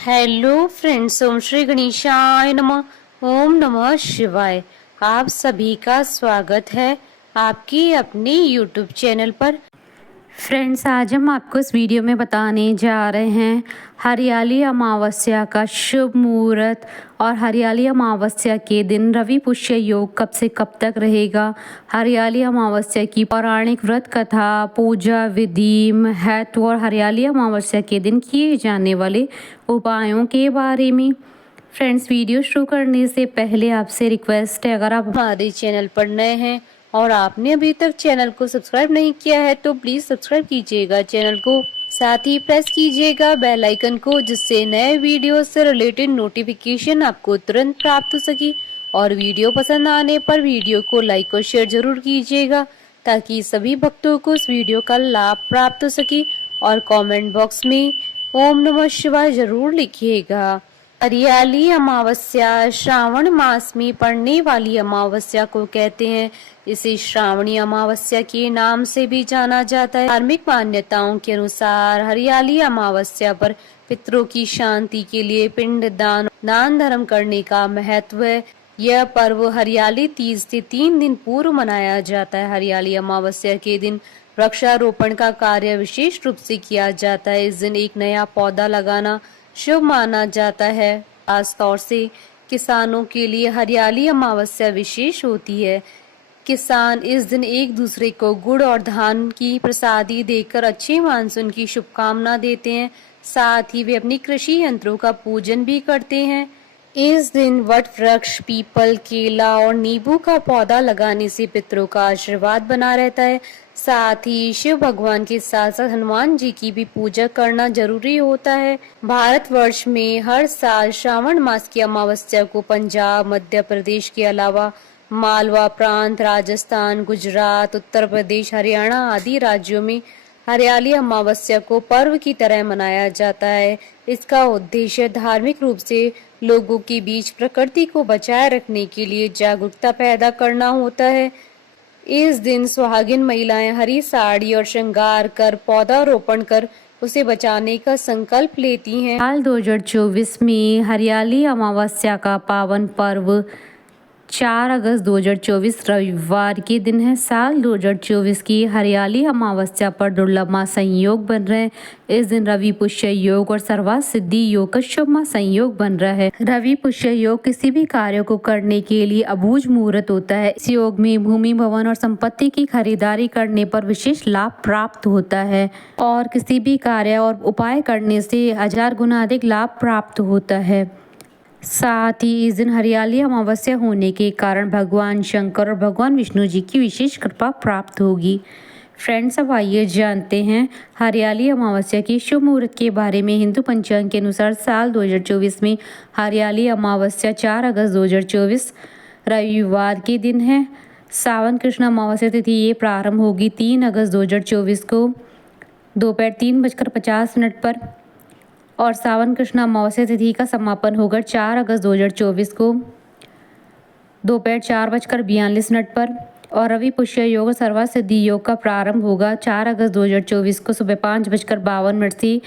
Hello friends, ओम श्री गणेशाय नमः। ओम नमः शिवाय। आप सभी का स्वागत है आपकी अपने यूट्यूब चैनल पर। फ्रेंड्स, आज हम आपको इस वीडियो में बताने जा रहे हैं हरियाली अमावस्या का शुभ मुहूर्त और हरियाली अमावस्या के दिन रवि पुष्य योग कब से कब तक रहेगा। हरियाली अमावस्या की पौराणिक व्रत कथा, पूजा विधि, महत्व और हरियाली अमावस्या के दिन किए जाने वाले उपायों के बारे में। फ्रेंड्स, वीडियो शुरू करने से पहले आपसे रिक्वेस्ट है, अगर आप हमारे चैनल पर नए हैं और आपने अभी तक चैनल को सब्सक्राइब नहीं किया है तो प्लीज सब्सक्राइब कीजिएगा चैनल को, साथ ही प्रेस कीजिएगा बेल आइकन को, जिससे नए वीडियो से रिलेटेड नोटिफिकेशन आपको तुरंत प्राप्त हो सके। और वीडियो पसंद आने पर वीडियो को लाइक और शेयर जरूर कीजिएगा ताकि सभी भक्तों को इस वीडियो का लाभ प्राप्त हो सके। और कमेंट बॉक्स में ओम नमः शिवाय जरूर लिखिएगा। हरियाली अमावस्या श्रावण मास में पड़ने वाली अमावस्या को कहते हैं। इसे श्रावणी अमावस्या के नाम से भी जाना जाता है। धार्मिक मान्यताओं के अनुसार हरियाली अमावस्या पर पितरों की शांति के लिए पिंड दान धर्म करने का महत्व है। यह पर्व हरियाली तीज से 3 दिन पूर्व मनाया जाता है। हरियाली अमावस्या के दिन वृक्षारोपण का कार्य विशेष रूप से किया जाता है। इस दिन एक नया पौधा लगाना शुभ माना जाता है। खास तौर से किसानों के लिए हरियाली अमावस्या विशेष होती है। किसान इस दिन एक दूसरे को गुड़ और धान की प्रसादी देकर अच्छे मानसून की शुभकामना देते हैं। साथ ही वे अपनी कृषि यंत्रों का पूजन भी करते हैं। इस दिन वट वृक्ष, पीपल, केला और नींबू का पौधा लगाने से पितरों का आशीर्वाद बना रहता है। साथ ही शिव भगवान के साथ साथ हनुमान जी की भी पूजा करना जरूरी होता है। भारतवर्ष में हर साल श्रावण मास की अमावस्या को पंजाब, मध्य प्रदेश के अलावा मालवा प्रांत, राजस्थान, गुजरात, उत्तर प्रदेश, हरियाणा आदि राज्यों में हरियाली अमावस्या को पर्व की तरह मनाया जाता है। इसका उद्देश्य धार्मिक रूप से लोगों के बीच प्रकृति को बचाए रखने के लिए जागरूकता पैदा करना होता है। इस दिन सुहागिन महिलाएं हरी साड़ी और श्रृंगार कर पौधारोपण कर उसे बचाने का संकल्प लेती हैं। साल 2024 में हरियाली अमावस्या का पावन पर्व 4 अगस्त 2024 रविवार के दिन है। साल 2024 की हरियाली अमावस्या पर दुर्लभ संयोग बन रहे हैं। इस दिन रवि पुष्य योग और सर्वार्थ सिद्धि योग का शुभ संयोग बन रहा है। रवि पुष्य योग किसी भी कार्य को करने के लिए अबूझ मुहूर्त होता है। इस योग में भूमि, भवन और संपत्ति की खरीदारी करने पर विशेष लाभ प्राप्त होता है और किसी भी कार्य और उपाय करने से 1000 गुना अधिक लाभ प्राप्त होता है। साथ ही इस दिन हरियाली अमावस्या होने के कारण भगवान शंकर और भगवान विष्णु जी की विशेष कृपा प्राप्त होगी। फ्रेंड्स, अब आइए जानते हैं हरियाली अमावस्या की शुभ मुहूर्त के बारे में। हिंदू पंचांग के अनुसार साल 2024 में हरियाली अमावस्या 4 अगस्त 2024 रविवार के दिन है। सावन कृष्ण अमावस्या तिथि ये प्रारंभ होगी 3 अगस्त 2024 को दोपहर 3:50 पर और सावन कृष्ण अमावस्या तिथि का समापन होगा 4 अगस्त 2024 को दोपहर 4:42 पर और रवि पुष्य योग और सर्वार्थ सिद्धि योग का प्रारंभ होगा 4 अगस्त 2024 को सुबह 5:52 से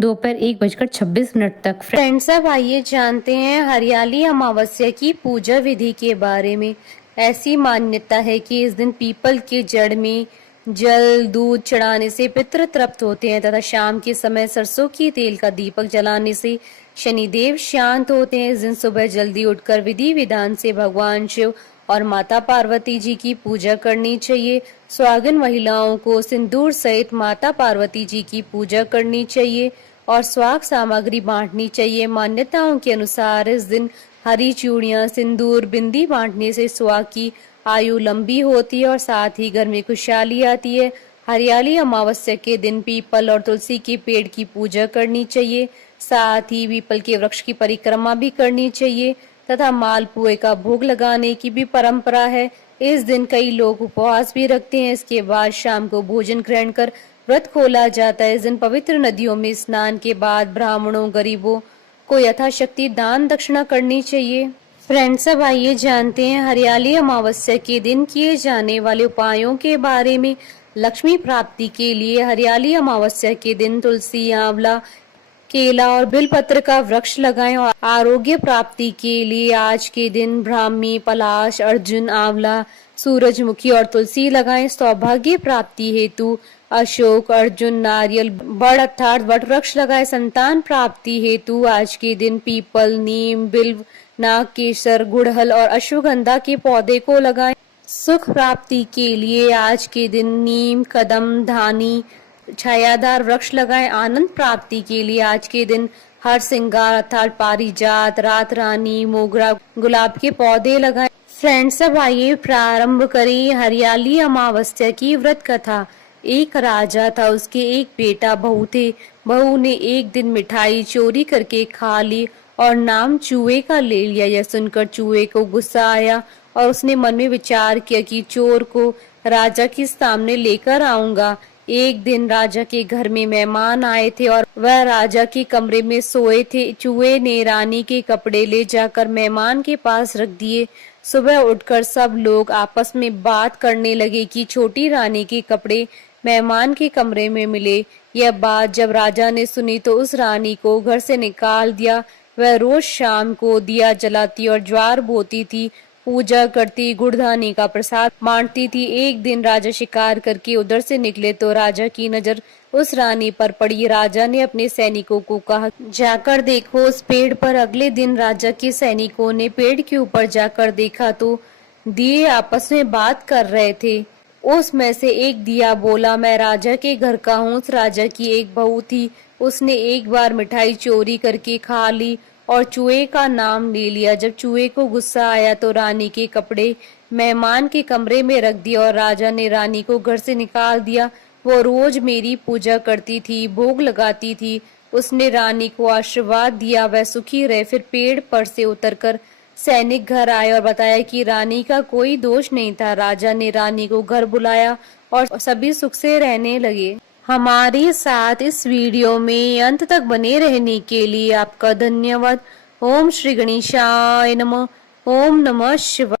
दोपहर 1:26 तक। फ्रेंड्स, अब आइए जानते हैं हरियाली अमावस्या की पूजा विधि के बारे में। ऐसी मान्यता है कि इस दिन पीपल के जड़ में जल दूध चढ़ाने से पितृ तृप्त होते हैं तथा शाम के समय सरसों की तेल का दीपक जलाने से शनिदेव शांत होते हैं। इस दिन सुबह जल्दी उठकर विधि विधान से भगवान शिव और माता पार्वती जी की पूजा करनी चाहिए। सुहागिन महिलाओं को सिंदूर सहित माता पार्वती जी की पूजा करनी चाहिए और स्वाग सामग्री बांटनी चाहिए। मान्यताओं के अनुसार इस दिन हरी चूड़ियां, सिंदूर, बिंदी बांटने से सुहाग की आयु लंबी होती है और साथ ही घर में खुशहाली आती है। हरियाली अमावस्या के दिन पीपल और तुलसी के पेड़ की पूजा करनी चाहिए। साथ ही पीपल के वृक्ष की परिक्रमा भी करनी चाहिए तथा मालपुए का भोग लगाने की भी परंपरा है। इस दिन कई लोग उपवास भी रखते हैं। इसके बाद शाम को भोजन ग्रहण कर व्रत खोला जाता है। इस दिन पवित्र नदियों में स्नान के बाद ब्राह्मणों, गरीबों को यथाशक्ति दान दक्षिणा करनी चाहिए। फ्रेंड्स, अब आइए जानते हैं हरियाली अमावस्या के दिन किए जाने वाले उपायों के बारे में। लक्ष्मी प्राप्ति के लिए हरियाली अमावस्या के दिन तुलसी, आंवला केला और बिलपत्र का वृक्ष लगाएं और आरोग्य प्राप्ति के लिए आज के दिन ब्राह्मी, पलाश, अर्जुन, आंवला, सूरजमुखी और तुलसी लगाएं। सौभाग्य प्राप्ति हेतु अशोक, अर्जुन, नारियल, बड़ अर्थात वट वृक्ष लगाएं। संतान प्राप्ति हेतु आज के दिन पीपल, नीम, बिल्व, नाग केसर, गुड़हल और अश्वगंधा के पौधे को लगाएं। सुख प्राप्ति के लिए आज के दिन नीम, कदम, धानी, छायादार वृक्ष लगाएं। आनंद प्राप्ति के लिए आज के दिन हर सिंगार अर्थात पारिजात, रात रानी, मोगरा, गुलाब के पौधे लगाएं। फ्रेंड्स, अब आइए प्रारंभ करें हरियाली अमावस्या की व्रत कथा। एक राजा था, उसके एक बेटा बहू थे। बहू ने एक दिन मिठाई चोरी करके खा ली और नाम चूहे का ले लिया। यह सुनकर चूहे को गुस्सा आया और उसने मन में विचार किया कि चोर को राजा के सामने लेकर आऊंगा। एक दिन राजा के घर में मेहमान आए थे और वह राजा के कमरे में सोए थे। चूहे ने रानी के कपड़े ले जाकर मेहमान के पास रख दिए। सुबह उठकर सब लोग आपस में बात करने लगे कि छोटी रानी के कपड़े मेहमान के कमरे में मिले। यह बात जब राजा ने सुनी तो उस रानी को घर से निकाल दिया। वह रोज शाम को दिया जलाती और ज्वार बोती थी, पूजा करती, गुड़धानी का प्रसाद बांटती थी। एक दिन राजा शिकार करके उधर से निकले तो राजा की नजर उस रानी पर पड़ी। राजा ने अपने सैनिकों को कहा, जाकर देखो उस पेड़ पर। अगले दिन राजा के सैनिकों ने पेड़ के ऊपर जाकर देखा तो दिए आपस में बात कर रहे थे। उसमें से एक दिया बोला, मैं राजा के घर का हूँ। उस राजा की एक बहू थी, उसने एक बार मिठाई चोरी करके खा ली और चूहे का नाम ले लिया। जब चूहे को गुस्सा आया तो रानी के कपड़े मेहमान के कमरे में रख दिया और राजा ने रानी को घर से निकाल दिया। वो रोज मेरी पूजा करती थी, भोग लगाती थी। उसने रानी को आशीर्वाद दिया, वह सुखी रहे। फिर पेड़ पर से उतरकर सैनिक घर आए और बताया कि रानी का कोई दोष नहीं था। राजा ने रानी को घर बुलाया और सभी सुख से रहने लगे। हमारे साथ इस वीडियो में अंत तक बने रहने के लिए आपका धन्यवाद। ओम श्री गणेशाय नमः। ओम नमः शिवाय।